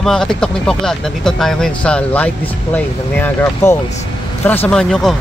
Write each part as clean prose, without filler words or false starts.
Hello mga ka-TikTok ni Poklad. Nandito tayo ngayon sa light display ng Niagara Falls. Tara, samahan nyo ko.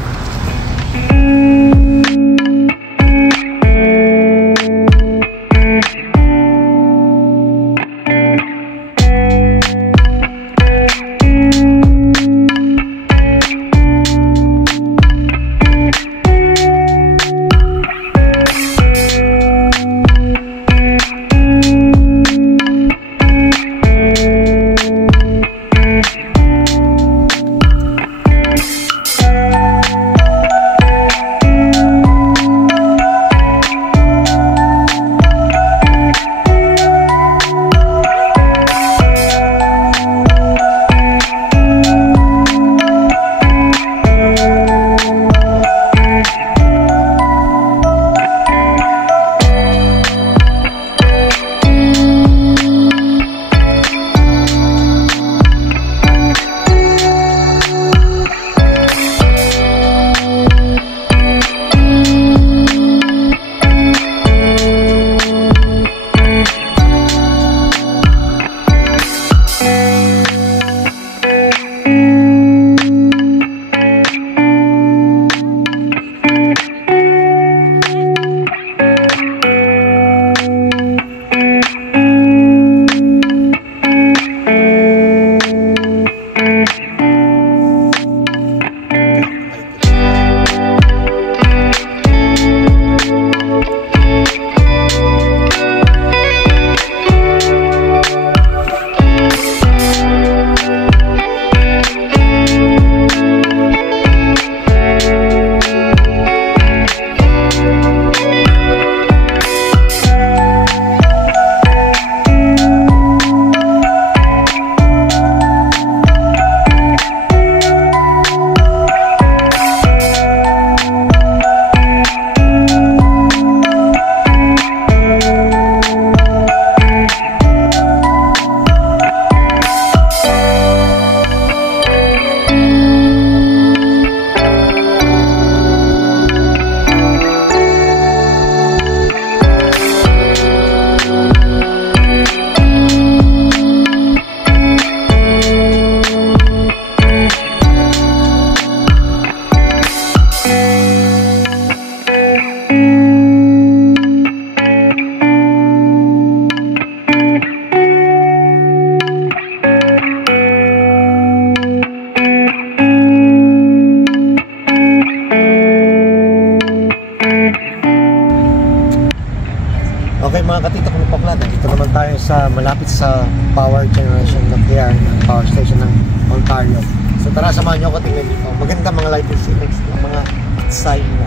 Okay mga ka-TikTok ni Poklad, dito naman tayo sa malapit sa power generation nuclear power station ng Ontario. So tara, samahan nyo ako, tingnan dito. Maganda mga lighting settings ng mga side mo.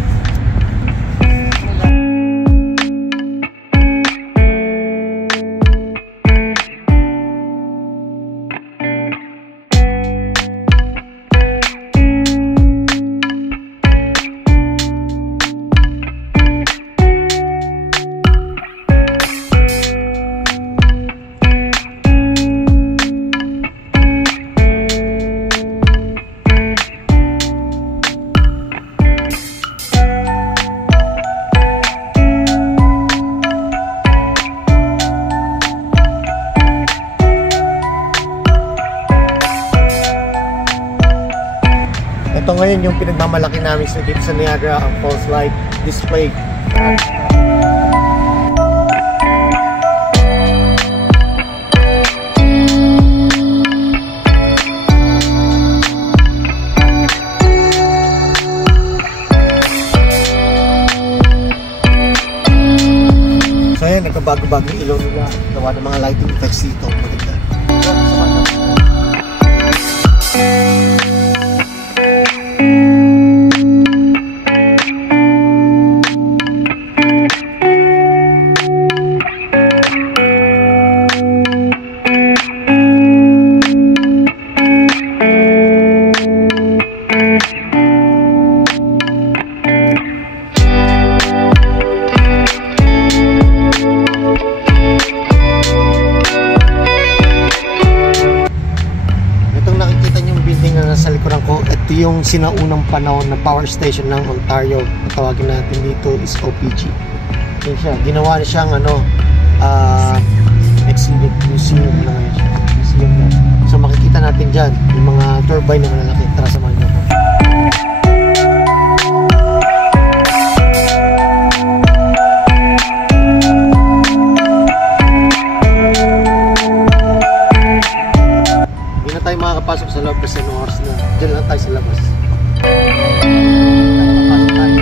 Ito ngayon yung pinagmamalaki namin dito sa Niagara, ang Falls Light Display. So ayan, nagbabago-bago yung ilaw nila. Gawa ng mga lighting effects dito. Maganda. Ito yung sinaunang panahon na power station ng Ontario. Tawagin natin dito is OPG. Yan siya. Ginawa na siyang exhibit museum na museum na. natin dyan, yung mga turbine na malalaki. Tara, samahan niyo ako. Hindi na tayo makakapasok sa loob kasi no oras na. Diyan lang tayo sa labas. Papasok tayo.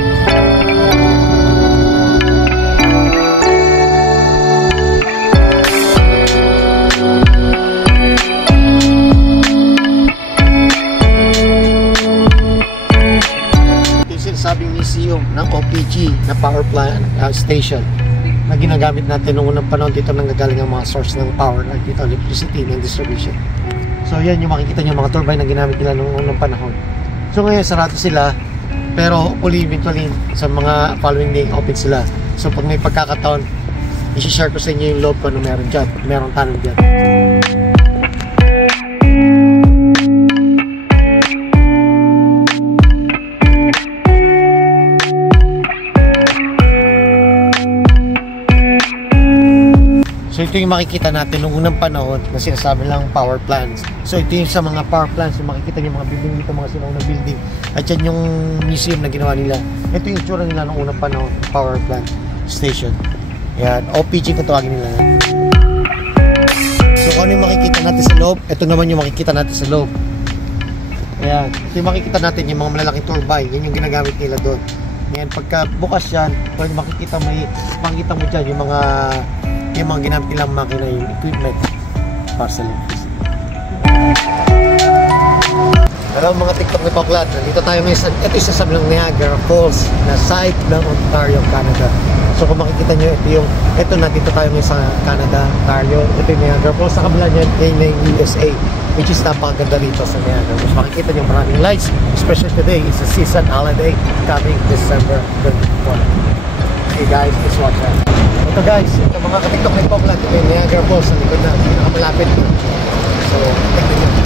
Sabing museum ng OPG na power plant station na ginagamit natin noong unang panahon. Dito nanggagaling ang mga source ng power like dito, electricity and distribution. So yan yung makikita nyo mga turbine na ginamit nila noong unang panahon. So ngayon sarado sila, pero hopefully eventually sa mga following day open sila. So pag may pagkakataon, i-share ko sa inyo yung loob ko na meron dyan, meron tanong dyan. So ito yung makikita natin noong unang panahon na sinasabi lang power plants. So ito yung sa mga power plants, yung makikita nyo mga building dito, mga sinaunang building. At yan yung museum na ginawa nila. Ito yung itsura nila noong unang panahon, power plant station. Yan, OPG kung tawagin nila yan. So kung ano yung makikita natin sa loob, ito naman yung makikita natin sa loob. Ayan, ito yung makikita natin yung mga malalaking turbine, yan yung ginagamit nila doon. Yan, pagka bukas yan, pwede makikita mo dyan yung mga ginamit nilang makina, yung equipment para sa electricity. Hello mga TikTok ni Paklat, nandito tayo ngayon sa, ito isa sa Niagara Falls na site ng Ontario, Canada. So kung makikita nyo, ito nandito tayo ngayon sa Canada, Ontario. Ito yung Niagara Falls, sa kabila nyo, yan yung USA, which is napakaganda rito sa Niagara. So makikita nyo maraming lights, especially today, it's a season holiday coming December 24. Okay guys, let's watch that. Ito guys, ito mga ka-TikTok ni Paklat, ito yung Niagara Falls, sa likod na, pinakamalapit. So, tignan nyo.